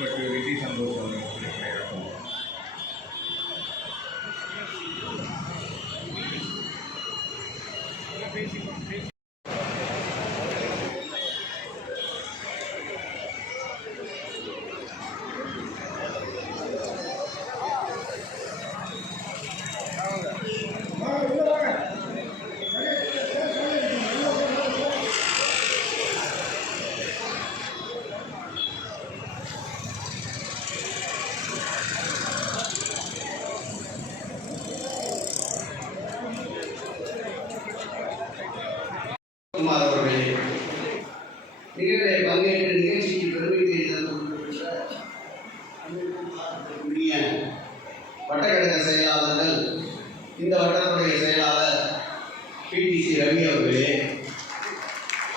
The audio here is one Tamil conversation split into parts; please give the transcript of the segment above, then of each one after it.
செங்கல்பட்டு விஜய் சந்தோஷ் அவர்கள் உரையாற்றும் குமார் அவர்களே நிகழ்வை பங்கேற்று நிகழ்ச்சிக்கு பெருமை தேடிய வட்டக்கழக செயலாளர்கள் இந்த வட்டத்துடைய செயலாளர் பிடிசி ரவி அவர்களே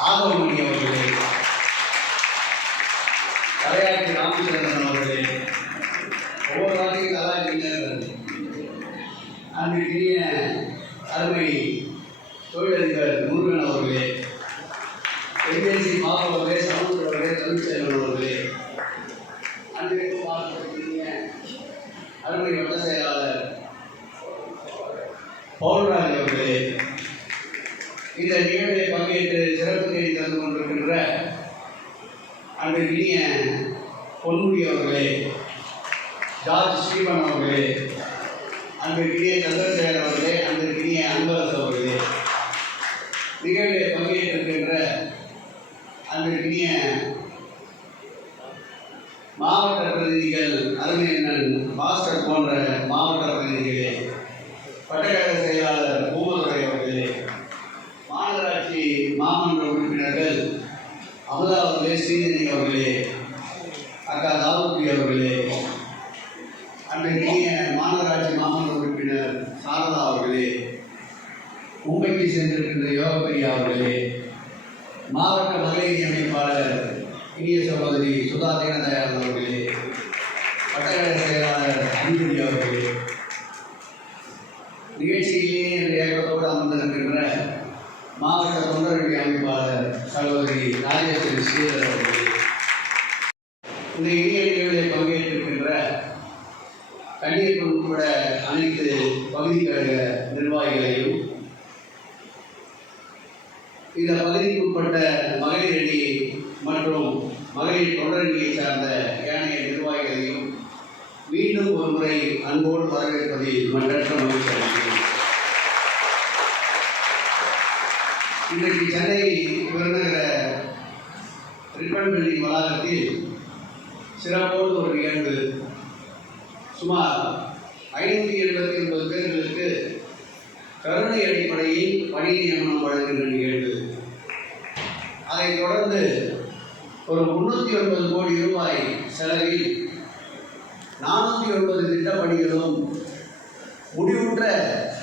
ஆதவமணி அவர்களே தலையாட்டி ராமச்சந்திரன் அவர்களே ஒவ்வொரு வார்த்தையும் கலாச்சாரம் அன்றைக்குரிய அருமை தொழிலதிபர் முருகன் அவர்களே எம்எல்சி பாபு அவர்களே சமூக அவர்களே தமிழ்ச்செல்வன் அவர்களே அன்றைக்கும் பார்க்கக்கூடிய அருமை வட்ட செயலாளர் பவுல்ராஜ் அவர்களே இந்த நிகழ்வை பங்கேற்று சிறப்பு தேடி தந்து கொண்டிருக்கின்ற அன்றைய பொன்முடி அவர்களே ஜார்ஜ் ஸ்ரீமன் அவர்களே அன்றைய சந்திரசேகர் அவர்களே அன்றைய அன்பரசு அவர்களே நிகழ்வில் பங்கேற்றிருக்கின்ற அன்றைய மாவட்ட பிரதிநிதிகள் அருமையண்ணன் பாஸ்கர் போன்ற மாவட்ட பிரதிநிதிகளே பட்டக்கழக செயலாளர் பூமதுரை அவர்களே மாநகராட்சி மாமன்ற உறுப்பினர்கள் அமுதா அவர்களே ஸ்ரீதேவி அவர்களே அக்கா தாவூபி அவர்களே அன்றைய மாநகராட்சி மாமன்ற உறுப்பினர் சாரதா அவர்களே மும்பைக்கு சென்றிருக்கின்ற யோகப்பிரியா அவர்களே மாவட்ட மகளிர் அமைப்பாளர் இனிய சகோதரி சுதா தீனதயாள் அவர்களே வட்டக்கழக செயலாளர் அன்புடி அவர்களே நிகழ்ச்சியிலே என்ற அமர்ந்திருக்கின்ற மாவட்ட தொண்டர்களுடைய அமைப்பாளர் சகோதரி ராஜேஸ்வரி ஸ்ரீதர் அவர்களே இந்த இனிய நிகழ்வில் பங்கேற்றிருக்கின்ற கண்ணீர் உட்பட அனைத்து பகுதி கழக நிர்வாகிகளையும் இந்த மகளிர் அணி மற்றும் மகளிர் தொடரணியை சார்ந்த ஏனைய நிர்வாகிகளையும் மீண்டும் ஒரு முறை அன்போடு வரவேற்பதில் மன்றற்ற மகிழ்ச்சி அடைகிறேன் இன்றைக்கு சென்னை பெருநகர ரிப்பன் பில்டிங் வளாகத்தில் சிறப்போடு ஒரு நிகழ்வு. சுமார் ஐநூற்றி எழுபத்தி ஒன்பது பேர்களுக்கு கருணை அடிப்படையில் பணி நியமனம் வழங்குகின்ற நிகழ்வு. அதைத் தொடர்ந்து ஒரு முன்னூற்றி ஒன்பது கோடி ரூபாய் செலவில் நானூற்றி ஒன்பது திட்டப்பணிகளும் முடிவுற்ற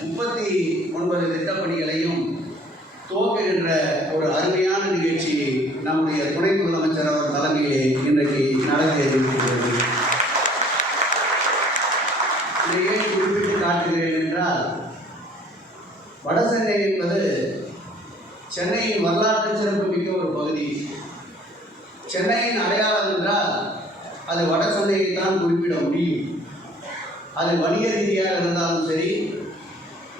முப்பத்தி ஒன்பது திட்டப்பணிகளையும் துவக்குகின்ற ஒரு அருமையான நிகழ்ச்சி நம்முடைய துணை முதலமைச்சர் அவர் தலைமையிலே இன்றைக்கு நடத்தி அறிவிக்கிறது இதை குறிப்பிட்டு காட்டுகிறேன் என்றால் வடசென்னை சென்னையின் வரலாற்று சிறப்பு மிக்க ஒரு பகுதி. சென்னையின் அடையாளம் என்றால் அது வட சென்னையை தான் குறிப்பிட முடியும். அது வணிக ரீதியாக இருந்தாலும் சரி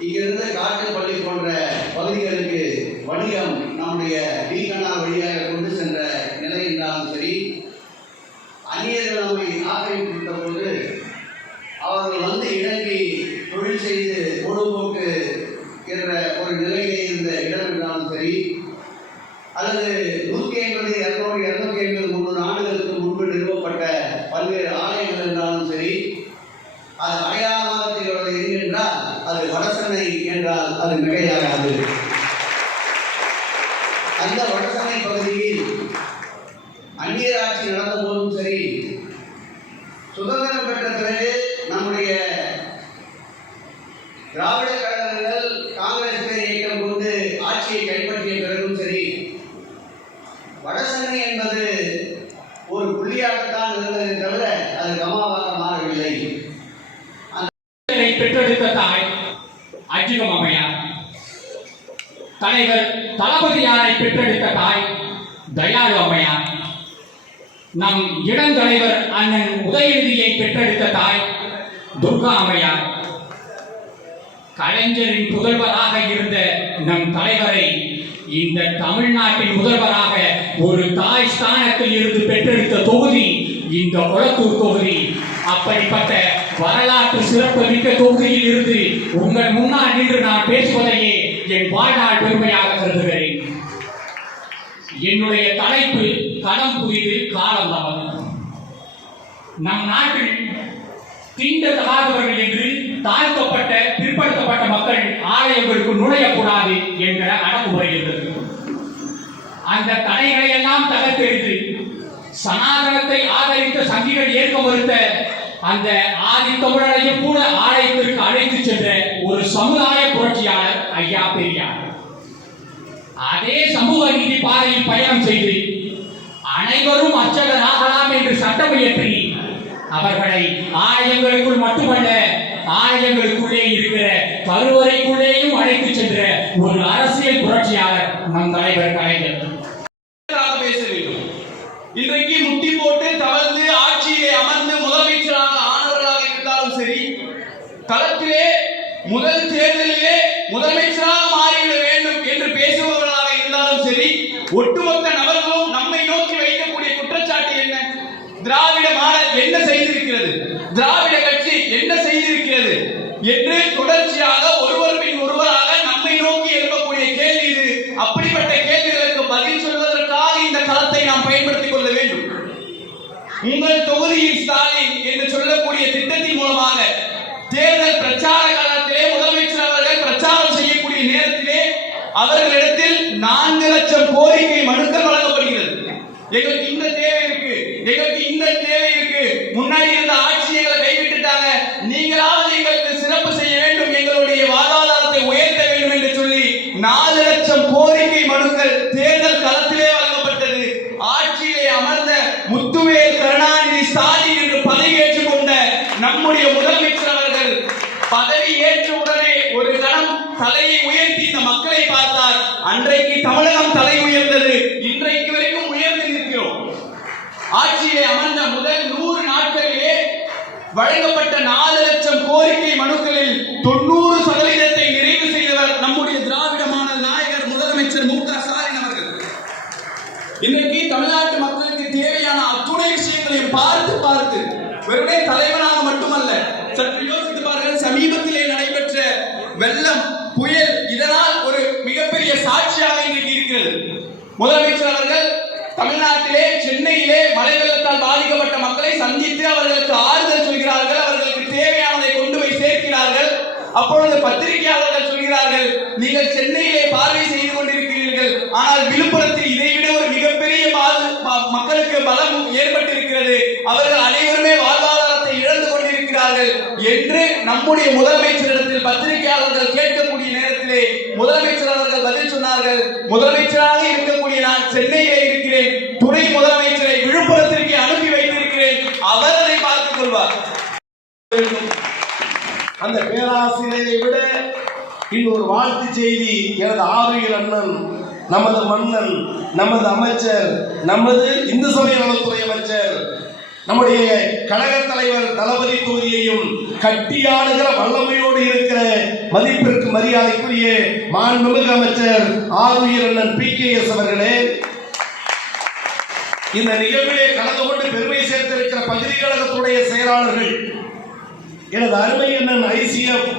இங்கிருந்து காட்டுப்பள்ளி போன்ற பகுதிகளுக்கு வணிகம் நம்முடைய வீகனா வழியாக கொண்டு சென்ற நிலை என்றாலும் சரி அந்நியர்கள் நம்மை ஆக்கிரமித்த போது அவர்கள் வந்து இறங்கி தொழில் செய்து பொழுதுபோக்கு என்ற ஒரு நிலையிலே இருந்த இடம் என்றாலும் சரி அல்லது நூற்றி ஐம்பது இரநூறு இரநூத்தி ஐம்பது முந்நூறு ஆண்டுகளுக்கு முன்பு நிறுவப்பட்ட பல்வேறு ஆலயங்கள் என்றாலும் சரி அது அடையாளமாக திகழ்வது எது என்றால் அது வடசென்னை என்றால் அது மிகையாகாது அந்த வடசென்னை பகுதியில் அந்நியர் ஆட்சி நடந்த போதும் சரி சுதந்திரம் பெற்ற பிறகு நம்முடைய திராவிட கழகங்கள் காங்கிரஸ் பேர் இயக்கம் கொண்டு ஆட்சியை கைப்பற்றிய பிறகும் சரி வடசென்னை என்பது ஒரு புள்ளியாகத்தான் இருந்தது தவிர அது கமாவாக மாறவில்லை. பெற்றெடுத்த தாய் அஜிகம் அம்மையார். தலைவர் தளபதியாரை பெற்றெடுத்த தாய் தயாளு அம்மையார். நம் இளந்தலைவர் அண்ணன் உதயநிதியை பெற்றெடுத்த தாய் துர்கா அம்மையார். கலைஞரின் புதல்வராக இருந்த நம் தலைவரை இந்த தமிழ்நாட்டின் முதல்வராக ஒரு தாய் ஸ்தானத்தில் இருந்து பெற்றெடுத்த தொகுதி இந்த குளத்தூர் தொகுதி அப்படிப்பட்ட வரலாற்று சிறப்பு மிக்க தொகுதியில் இருந்து உங்கள் முன்னால் நின்று நான் பேசுவதையே என் வாழ்நாள் பெருமையாக கருதுகிறேன். என்னுடைய தலைப்பு களம் புரிது காலம் நம் நாட்டில் தீண்டத்தகாதவர்கள் என்று தாழ்த்தப்பட்ட பிற்படுத்தப்பட்ட மக்கள் ஆலயங்களுக்கு நுழையக்கூடாது என்ற அடக்குமுறை இருந்தது. அந்த தடைகளை எல்லாம் தகர்த்தெடுத்து சனாதனத்தை ஆதரித்த சங்கிகள் ஏற்க மறுத்த அந்த ஆதித்தமிழரையும் கூட ஆலயத்திற்கு அழைத்து சென்ற ஒரு சமுதாய புரட்சியாளர் ஐயா பெரியார். அதே சமூக நீதி பாதையில் பயணம் செய்து அனைவரும் அச்சகராகலாம் என்று சட்டம் இயற்றி அவர்களை ஆலயங்களுக்குள் மட்டுமல்ல ஆலயங்களுக்குள்ளே இருக்கிற கருவறைக்குள்ளேயும் அழைத்து சென்ற ஒரு அரசியல் புரட்சியாளர் நம் தலைவர் கலைஞர் முதலமைச்சராக பேச வேண்டும் இன்றைக்கு முட்டி போட்டு தவழ்ந்து ஆட்சியிலே அமர்ந்து முதலமைச்சராக ஆனவர்களாக இருந்தாலும் சரி களத்திலே முதல் தேர்தலிலே முதலமைச்சராக மாறிவிட வேண்டும் என்று பேசுபவர்களாக இருந்தாலும் சரி ஒட்டுமொத்த நபர்களும் நம்மை நோக்கி வைக்கக்கூடிய குற்றச்சாட்டு என்ன திராவிட மாடல் என்ன செய்திருக்கிறது? திராவிட கட்சி என்ன செய்திருக்கிறது? என்று தொடர்ச்சியாக ஒருவர் பின் ஒருவராக நம்மை நோக்கி எழுப்பக்கூடிய கேள்வி இது. அப்படிப்பட்ட கேள்விகளுக்கு பதில் சொல்வதற்காக இந்த களத்தை நாம் பயன்படுத்திக் கொள்ள வேண்டும். உங்கள் தொகுதியில் ஸ்டாலின் என்று சொல்லக்கூடிய திட்டத்தின் மூலமாக தேர்தல் பிரச்சார காலத்திலே முதலமைச்சர் அவர்கள் பிரச்சாரம் செய்யக்கூடிய நேரத்திலே அவர்களிடத்தில் நான்கு லட்சம் கோரிக்கை மனுக்கள் வழங்கப்படுகிறது. எங்களுக்கு இந்த தேவை எங்களுக்கு இந்த தேவை இருக்கு முன்னாடி இருந்த ஆட்சி எங்களை கைவிட்டுட்டாங்க. நீங்களாவது எங்களுக்கு சிறப்பு செய்ய வேண்டும் எங்களுடைய வாழ்வாதாரத்தை உயர்த்த வேண்டும் என்று சொல்லி நாலு லட்சம் கோரிக்கை மனுக்கள் தேர்தல் களத்திலே வழங்கப்பட்டது. ஆட்சியிலே அமர்ந்த முத்துவேல் கருணாநிதி ஸ்டாலின் என்று பதவியேற்றுக் கொண்ட நம்முடைய முதலமைச்சர் அவர்கள் பதவி ஏற்ற உடனே ஒரு கணம் தலையை உயர்த்தி இந்த மக்களை பார்த்தார். அன்றைக்கு தமிழகம் தலை உயர்ந்தது ஆட்சியை அமர்ந்த முதல் நூறு நாட்களிலே வழங்கப்பட்ட நாலு லட்சம் கோரிக்கை மனுக்களில் தொண்ணூறு சதவீதத்தை நிறைவு செய்தவர் நம்முடைய திராவிட மாடல் நாயகர் முதலமைச்சர் மு க ஸ்டாலின் அவர்கள் இன்னைக்கு தமிழ்நாட்டு மக்களுக்கு தேவையான அத்துணை விஷயங்களையும் பார்த்து பார்த்து வெறுமனே தலைவனாக மட்டுமல்ல சற்று யோசித்து பாருங்கள் சமீபத்திலே நடைபெற்ற வெள்ளம் புயல் இதனால் ஒரு மிகப்பெரிய சாட்சியாக இன்றைக்கு இருக்கிறது முதலமைச்சர் அவர்கள் தமிழ்நாட்டிலே சென்னையிலே மழை வெள்ளத்தால் பாதிக்கப்பட்ட மக்களை சந்தித்து அவர்களுக்கு ஆறுதல் சொல்கிறார்கள் அவர்களுக்கு தேவையானதை கொண்டு போய் சேர்க்கிறார்கள். அப்பொழுது பத்திரிகையாளர்கள் சொல்கிறார்கள் நீங்கள் சென்னையிலே பார்வை செய்து கொண்டிருக்கிறீர்கள். ஆனால் விழுப்புரத்தில் இதைவிட ஒரு மிகப்பெரிய ம- மக்களுக்கு பலம் ஏற்பட்டிருக்கிறது. அவர்கள் அனைவருமே வாழ்வாதாரத்தை இழந்து கொண்டிருக்கிறார்கள். என்று நம்முடைய முதலமைச்சரிடத்தில் பத்திரிகையாளர்கள் கேட்கக்கூடிய நேரத்திலே முதலமைச்சர் அவர்கள் பதில் சொன்னார்கள் முதலமைச்சராக இருக்கக்கூடிய நான் சென்னை இருக்கிறேன் துணை முதலமைச்சரை விழுப்புரத்திற்கு அனுப்பி வைத்திருக்கிறேன் அவர் அதை பார்த்துக் கொள்வார் அந்த பேராசிரியரை விட இன்னொரு வாழ்த்து செய்தி எனது ஆறுயிர் அண்ணன் நமது மன்னன் நமது அமைச்சர் நமது இந்து சமய நலத்துறை அமைச்சர் நம்முடைய கழக தலைவர் தளபதி தொகுதியையும் கட்டியாடுகிற வல்லமையோடு இருக்கிற மதிப்பிற்கு மரியாதைக்குரிய மாண்புமிகு அமைச்சர் ஆறுயிர் அண்ணன் பி கே எஸ் அவர்களே இந்த நிகழ்விலே கலந்து கொண்டு பெருமை சேர்த்திருக்கிற பகுதி கழகத்துடைய செயலாளர்கள் எனது அருமை அண்ணன் ஐசிஎஃப்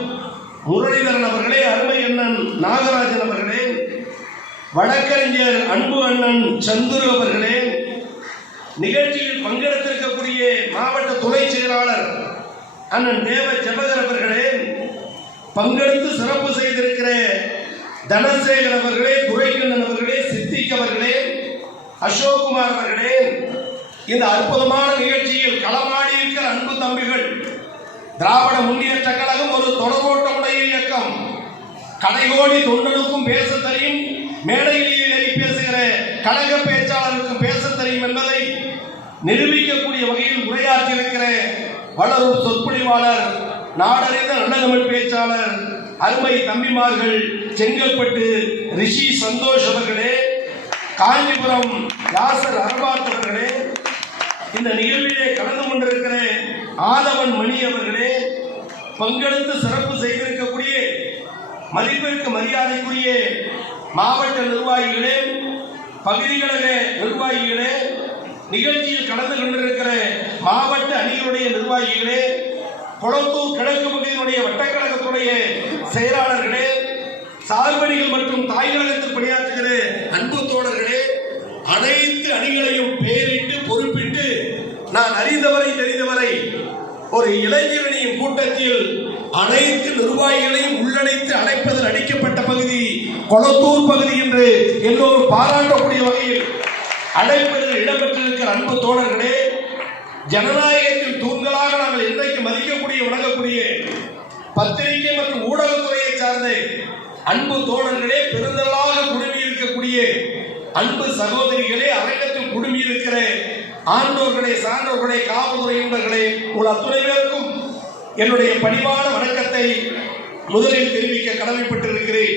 முரளிதரன் அவர்களே அருமை அண்ணன் நாகராஜன் அவர்களே வழக்கறிஞர் அன்பு அண்ணன் சந்துரு அவர்களே நிகழ்ச்சியில் பங்கெடுத்திருக்கக்கூடிய மாவட்ட துணை செயலாளர் அண்ணன் தேவ ஜபகர் அவர்களே பங்கெடுத்து சிறப்பு செய்திருக்கிற தனசேகர் அவர்களே துரைக்கண்ணன் அவர்களே சித்திக் அவர்களே அசோக்குமார் அவர்களே இந்த அற்புதமான நிகழ்ச்சியில் களமாடி இருக்கிற அன்பு தம்பிகள் திராவிட முன்னேற்ற கழகம் ஒரு தொடரோட்டமுடைய இயக்கம். கடைகோடி தொண்டனுக்கும் பேச தெரியும் மேடையிலேயே ஏறி பேசுகிற கழக பேச்சாளருக்கும் பேச தெரியும் என்பதை நிரூபிக்கக்கூடிய வகையில் உரையாற்றியிருக்கிற வளரும் சொற்பொழிவாளர் நாடறிந்த நல்லதமிழ் பேச்சாளர் அருமை தம்பிமார்கள் செங்கல்பட்டு ரிஷி சந்தோஷ் அவர்களே காஞ்சிபுரம் யாசர் அரபாத் அவர்களே இந்த நிகழ்விலே கலந்து கொண்டிருக்கிறேன் ஆதவன் மணி அவர்களே பங்கெடுத்து சிறப்பு செய்திருக்கக்கூடிய மதிப்பிற்கு மரியாதைக்குரிய மாவட்ட நிர்வாகிகளே பகுதிகளக நிர்வாகிகளே நிகழ்ச்சியில் கலந்து கொண்டிருக்கிற மாவட்ட அணிகளுடைய நிர்வாகிகளே குளத்தூர் கிழக்கு பகுதியினுடைய வட்டக்கழகத்துடைய செயலாளர்களே சார்பணிகள் மற்றும் தாய்கழகத்தில் பணியாற்றுகிற அன்பு தோழர்களே அனைத்து அணிகளையும் பெயரிட்டு பொறுப்பிட்டு நான் அறிந்தவரை தெரிந்தவரை ஒரு இளைஞரணியின் கூட்டத்தில் அனைத்து நிர்வாகிகளையும் உள்ளடைத்து அழைப்பதில் அடிக்கப்பட்ட பகுதி கொளத்தூர் பகுதி என்று எல்லோரும் பாராட்டக்கூடிய வகையில் அழைப்பதில் இடம்பெற்றிருக்கிற அன்பு தோழர்களே ஜனநாயகத்தின் தூண்களாக நாங்கள் இன்றைக்கு மதிக்கக்கூடிய வணங்கக்கூடிய பத்திரிகை மற்றும் ஊடகத்துறையை சார்ந்த அன்பு தோழர்களே பெருந்தலாக குடுமி இருக்கக்கூடிய அன்பு சகோதரிகளே அரங்கத்தில் குடுமி இருக்கிற ஆண்டோர்களே சான்றோர்களே காவல்துறை நண்பர்களே உங்கள் அத்துணை பேருக்கும் என்னுடைய பணிவான வணக்கத்தை முதலில் தெரிவிக்க கடமைப்பட்டிருக்கிறேன்.